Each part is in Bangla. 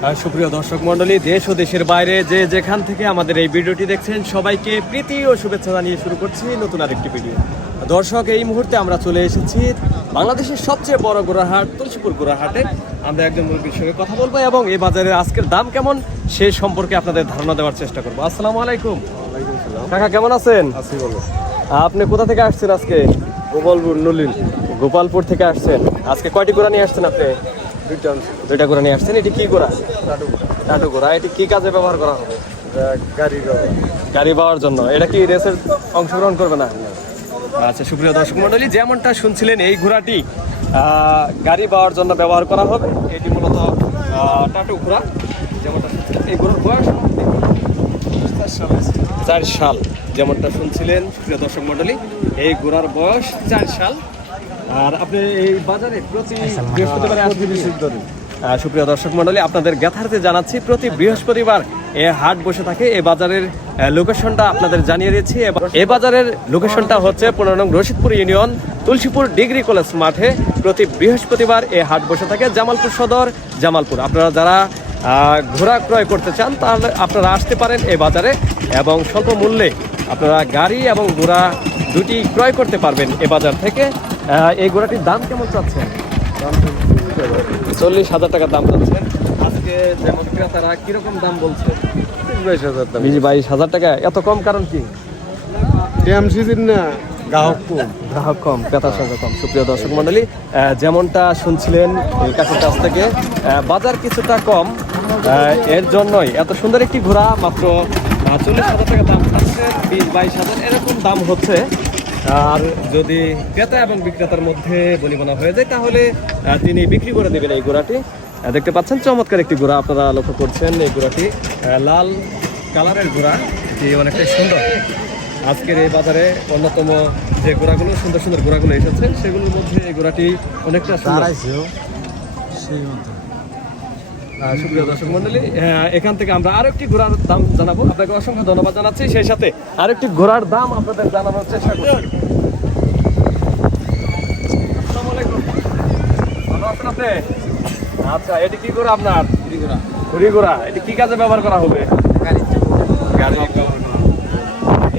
সুপ্রিয় দর্শক মণ্ডলী, দেশ ও দেশের বাইরে যে যেখান থেকে আমাদের এই ভিডিওটি দেখছেন সবাইকে প্রীতি ও শুভেচ্ছা জানিয়ে শুরু করছি নতুন আরেকটি ভিডিও। দর্শক, এই মুহূর্তে আমরা চলে এসেছি বাংলাদেশের সবচেয়ে বড় গোড়াহাট তুলসীপুর গোড়াহাটে। আমরা একজন মুরব্বীর সঙ্গে কথা বলবো এবং এই বাজারের আজকের দাম কেমন সে সম্পর্কে আপনাদের ধারণা দেওয়ার চেষ্টা করবো। আসসালামু আলাইকুম কাকা, কেমন আছেন? আপনি কোথা থেকে আসছেন আজকে? গোপালপুর নলিন। গোপালপুর থেকে আসছেন। আজকে কয়টি গোড়া নিয়ে আসছেন আপনি? দুইটা গোড়া নিয়ে আসছেন। এটি কি গোড়া? টাটু গোড়া। এটি কি কাজে ব্যবহার করা হবে? গাড়ি পাওয়ার জন্য। এটা কি রেসের অংশগ্রহণ করবে না? আচ্ছা, সুপ্রিয় দর্শক মণ্ডলী, যেমনটা শুনছিলেন এই ঘোড়াটি গাড়ি পাওয়ার জন্য ব্যবহার করা হবে। এটি মূলত টাটু ঘোড়া। যেমনটা শুনছিলেন এই ঘোড়ার বয়স 4 সাল। যেমনটা শুনছিলেন সুপ্রিয় দর্শক মণ্ডলী, এই ঘোড়ার বয়স 4 সাল। আর আপনি এই বাজারে প্রতি বৃহস্পতিবারে আসবেন? সুপ্রিয় দর্শক মণ্ডলী, আপনাদের জ্ঞাতার্থে জানাচ্ছি প্রতি বৃহস্পতিবার এ হাট বসে থাকে। এই বাজারের লোকেশনটা আপনাদের জানিয়ে দিচ্ছি। এই বাজারের লোকেশনটা হচ্ছে 15 নং Rashidpur union Tulsipur degree college মাঠে। প্রতি বৃহস্পতিবার এ হাট বসে থাকে, জামালপুর সদর, জামালপুর। আপনারা যারা ঘোড়া ক্রয় করতে চান তাহলে আপনারা আসতে পারেন এই বাজারে এবং স্বল্প মূল্যে আপনারা গাড়ি এবং ঘোড়া দুটি ক্রয় করতে পারবেন এ বাজার থেকে। এই ঘোড়াটির দাম কেমন চাচ্ছেন? 40,000 টাকার দাম চাচ্ছেন। আজকে যেমন ক্রেতারা কিরকম দাম বলছে? 22,000 টাকা। এত কম কারণ কি? গ্রাহক কম, ক্রেতার সংখ্যা কম। সুপ্রিয় দর্শক মণ্ডলী, যেমনটা শুনছিলেন এই কাছের কাছ থেকে, বাজার কিছুটা কম, এর জন্যই এত সুন্দর একটি ঘোড়া মাত্র 40,000 টাকা দাম থাকছে। 20-22,000 এরকম দাম হচ্ছে। আর যদি ক্রেতা এবং বিক্রেতার মধ্যে বনিবনা হয়ে যায় তাহলে তিনি বিক্রি করে দেবেন এই ঘোড়াটি। দেখতে পাচ্ছেন চমৎকার একটি ঘোড়া, আপনারা লক্ষ্য করছেন এই ঘোড়াটি লাল কালারের ঘোড়া, যে অনেকটাই সুন্দর। আজকের এই বাজারে অন্যতম যে ঘোড়াগুলো, সুন্দর সুন্দর ঘোড়াগুলো এসেছে সেগুলোর মধ্যে এই ঘোড়াটি অনেকটা সুন্দর। সুপ্রিয় দর্শক মণ্ডলী, এখান থেকে আমরা আরো একটি ঘোড়ার দাম জানাবো। আপনাকে অসংখ্য ধন্যবাদ জানাচ্ছি। সেই সাথে আরেকটি ঘোড়ার দাম আপনাদের জানানোর চেষ্টা করছি। ভালো আছেন আপনি? আচ্ছা, এটি কি ঘোড়া আপনার? ঘুড়ি ঘোড়া। এটি কি কাজে ব্যবহার করা হবে? গাড়ি ব্যবহার করা।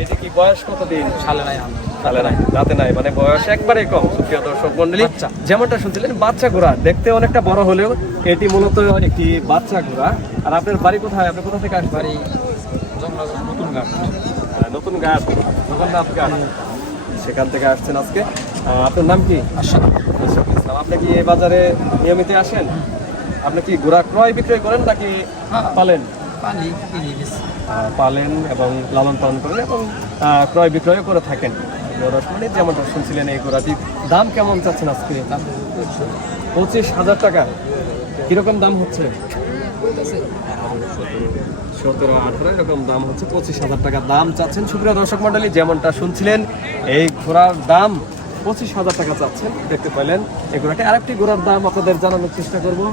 এটি কি বয়স কতদিন? সালে নাই, রাতে নাই, মানে বয়স একবারে কম। সুপ্রিয় দর্শক মণ্ডলী, যেমনটা শুনছিলেন বাচ্চা ঘোড়া, দেখতে অনেকটা বড় হলেও এটি মূলত একটি বাচ্চা ঘোড়া। আর আপনার বাড়ি কোথায়? আপনি কোথা থেকে আসবেন? বাড়ি নতুন ঘাট, জগন্নাথ ঘাট, সেখান থেকে আসছেন আজকে। আপনার নাম কি? ইসলাম। আপনি কি এই বাজারে নিয়মিত আসেন? আপনি কি ঘোড়া ক্রয় বিক্রয় করেন নাকি পালেন? পালেন এবং লালন পালন করেন এবং ক্রয় বিক্রয় করে থাকেন। যেমনটা শুনছিলেন এই ঘোড়াটির দাম কেমন চাচ্ছেন আজকে? 25,000 টাকা। কিরকম দাম হচ্ছে? 17-18 এরকম দাম হচ্ছে। 25,000 টাকা দাম চাচ্ছেন। সুপ্রিয় দর্শক মণ্ডলী, যেমনটা শুনছিলেন এই ঘোড়ার দাম 25,000 টাকা চাচ্ছেন। দেখতে পেলেন এই ঘোড়াটি। আরেকটি ঘোড়ার দাম আপনাদের জানানোর চেষ্টা করবো।